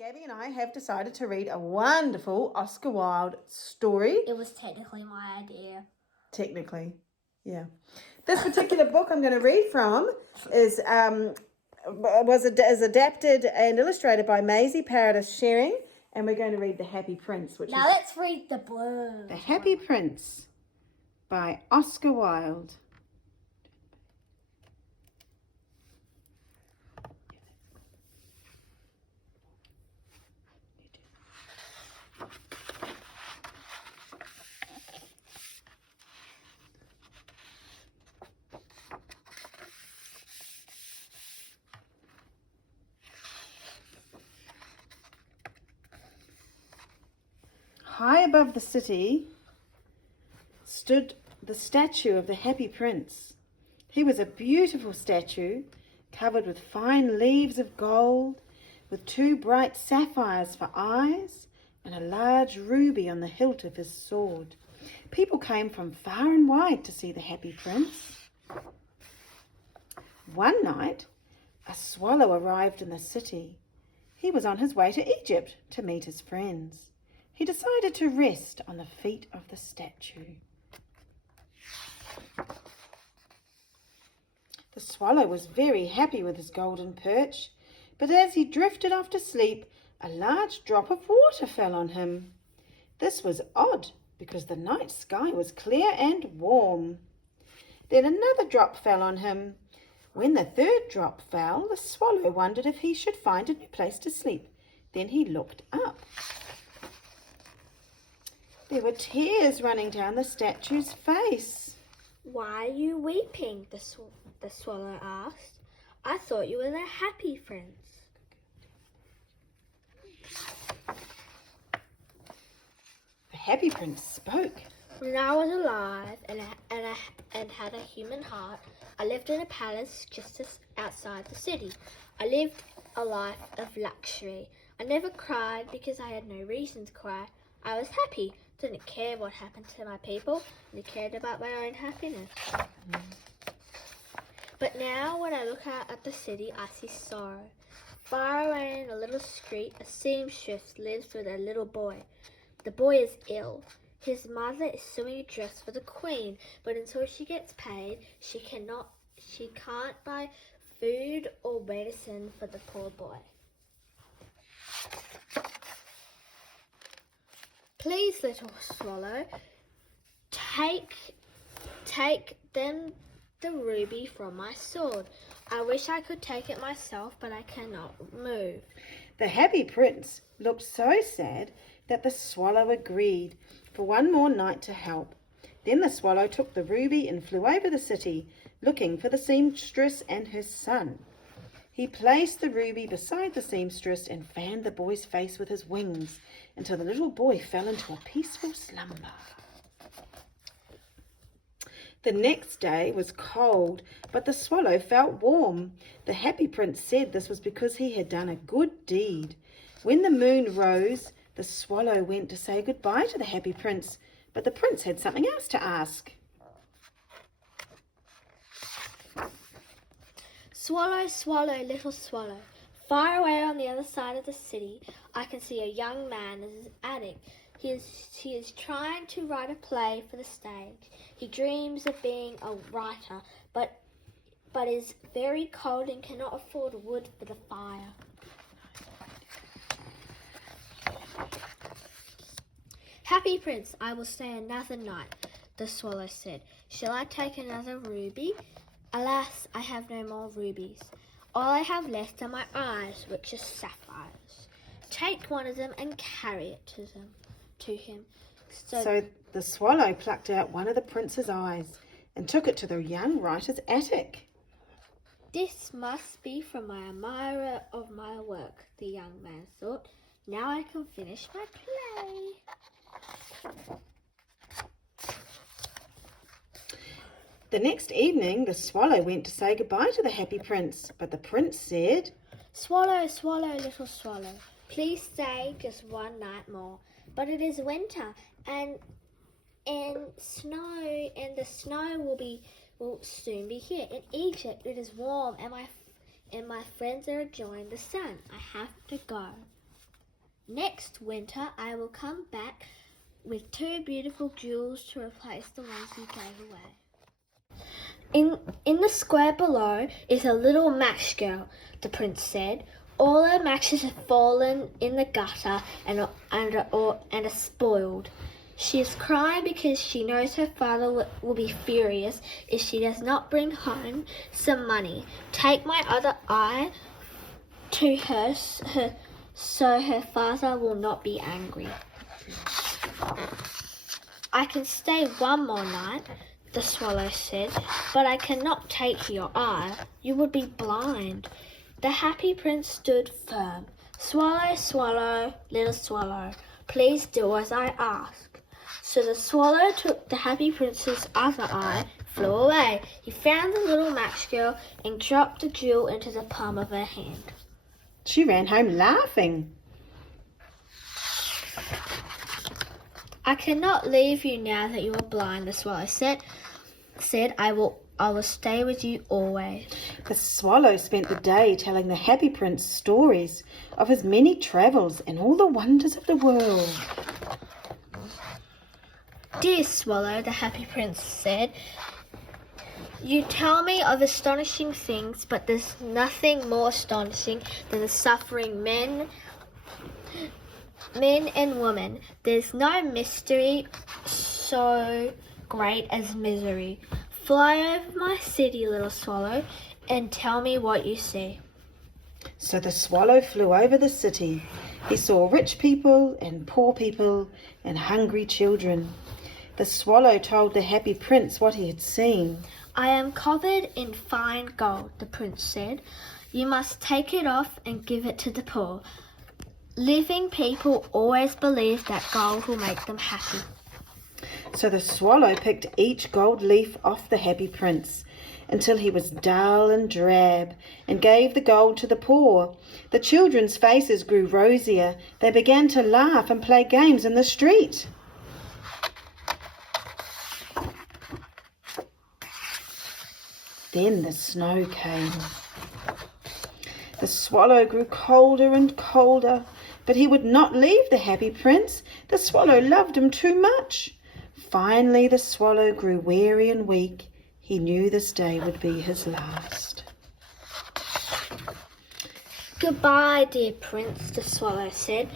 Gabby and I have decided to read a wonderful Oscar Wilde story. It was technically my idea. Technically, yeah. This particular book I'm going to read from is adapted and illustrated by Maisie Paradise Shearring, and we're going to read The Happy Prince, Now let's read the blue. The Happy Prince by Oscar Wilde. High above the city stood the statue of the Happy Prince. He was a beautiful statue, covered with fine leaves of gold, with 2 bright sapphires for eyes, and a large ruby on the hilt of his sword. People came from far and wide to see the Happy Prince. One night, a swallow arrived in the city. He was on his way to Egypt to meet his friends. He decided to rest on the feet of the statue. The swallow was very happy with his golden perch, but as he drifted off to sleep, a large drop of water fell on him. This was odd, because the night sky was clear and warm. Then another drop fell on him. When the 3rd drop fell, the swallow wondered if he should find a new place to sleep. Then he looked up. There were tears running down the statue's face. Why are you weeping? The swallow asked. I thought you were the Happy Prince. The Happy Prince spoke. When I was alive and had a human heart, I lived in a palace just outside the city. I lived a life of luxury. I never cried because I had no reason to cry. I was happy. Didn't care what happened to my people. I cared about my own happiness. But now when I look out at the city, I see sorrow. Far away in a little street, a seamstress lives with a little boy. The boy is ill. His mother is sewing a dress for the queen, but until she gets paid, she can't buy food or medicine for the poor boy. Please, little swallow, take then the ruby from my sword. I wish I could take it myself, but I cannot move. The Happy Prince looked so sad that the swallow agreed for one more night to help. Then the swallow took the ruby and flew over the city, looking for the seamstress and her son. He placed the ruby beside the seamstress and fanned the boy's face with his wings until the little boy fell into a peaceful slumber. The next day was cold, but the swallow felt warm. The Happy Prince said this was because he had done a good deed. When the moon rose, the swallow went to say goodbye to the Happy Prince, but the prince had something else to ask. Swallow, swallow, little swallow. Far away on the other side of the city, I can see a young man in his attic. He is trying to write a play for the stage. He dreams of being a writer, but is very cold and cannot afford wood for the fire. Happy Prince, I will stay another night, the swallow said. Shall I take another ruby? Alas, I have no more rubies. All I have left are my eyes, which are sapphires. Take one of them and carry it to him. So the swallow plucked out one of the prince's eyes and took it to the young writer's attic. This must be from my admirer of my work, the young man thought. Now I can finish my play. The next evening, the swallow went to say goodbye to the Happy Prince, but the prince said, Swallow, swallow, little swallow, please stay just one night more. But it is winter, and the snow will soon be here. In Egypt, it is warm, and my friends are enjoying the sun. I have to go. Next winter I will come back with 2 beautiful jewels to replace the ones you gave away. In the square below is a little match girl, the prince said. All her matches have fallen in the gutter and are spoiled. She is crying because she knows her father will be furious if she does not bring home some money. Take my other eye to her so her father will not be angry. I can stay one more night, the swallow said, but I cannot take your eye. You would be blind. The happy prince stood firm. Swallow, swallow, little swallow, please do as I ask. So the swallow took the happy prince's other eye, flew away. He found the little match girl and dropped the jewel into the palm of her hand. She ran home laughing. I cannot leave you now that you are blind, the swallow said. I will stay with you always. The swallow spent the day telling the happy prince stories of his many travels and all the wonders of the world. Dear swallow, the happy prince said, you tell me of astonishing things, but there's nothing more astonishing than the suffering men and women. There's no mystery so great as misery. Fly over my city, little swallow, and tell me what you see. So the swallow flew over the city. He saw rich people and poor people and hungry children. The swallow told the happy prince what he had seen. I am covered in fine gold, the prince said. You must take it off and give it to the poor. Living people always believe that gold will make them happy. So the swallow picked each gold leaf off the happy prince until he was dull and drab, and gave the gold to the poor. The children's faces grew rosier. They began to laugh and play games in the street. Then the snow came. The swallow grew colder and colder, but he would not leave the happy prince. The swallow loved him too much. Finally, the swallow grew weary and weak. He knew this day would be his last. Goodbye, dear prince, the swallow said.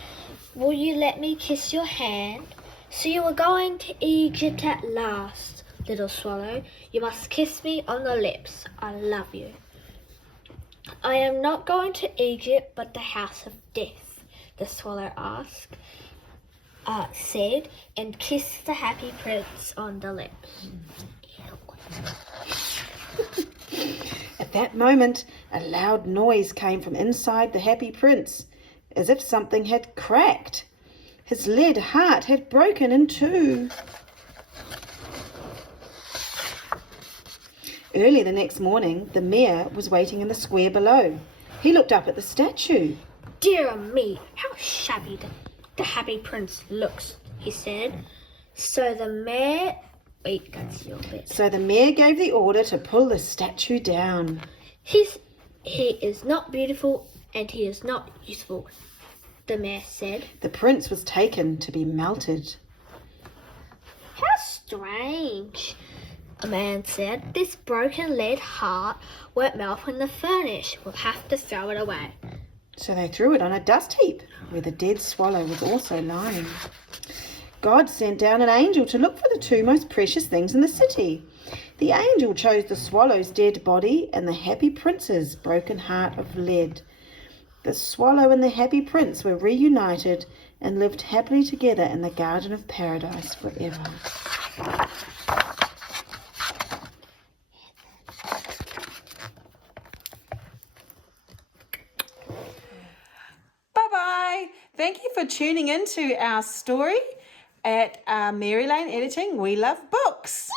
Will you let me kiss your hand? So you are going to Egypt at last, little swallow. You must kiss me on the lips. I love you. I am not going to Egypt, but the house of death, the swallow said, and kissed the happy prince on the lips. At that moment, a loud noise came from inside the happy prince, as if something had cracked. His lead heart had broken in two. Early the next morning, the mayor was waiting in the square below. He looked up at the statue. Dear me, how shabby the happy prince looks, he said. So the mayor gave the order to pull the statue down. He is not beautiful and he is not useful, the mayor said. The prince was taken to be melted. How strange, a man said. This broken lead heart won't melt in the furnace. We'll have to throw it away. So they threw it on a dust heap, where the dead swallow was also lying. God sent down an angel to look for the 2 most precious things in the city. The angel chose the swallow's dead body and the happy prince's broken heart of lead. The swallow and the happy prince were reunited and lived happily together in the garden of paradise forever. Bye-bye. Thank you for tuning in to our story at Mary Lane Editing. We love books.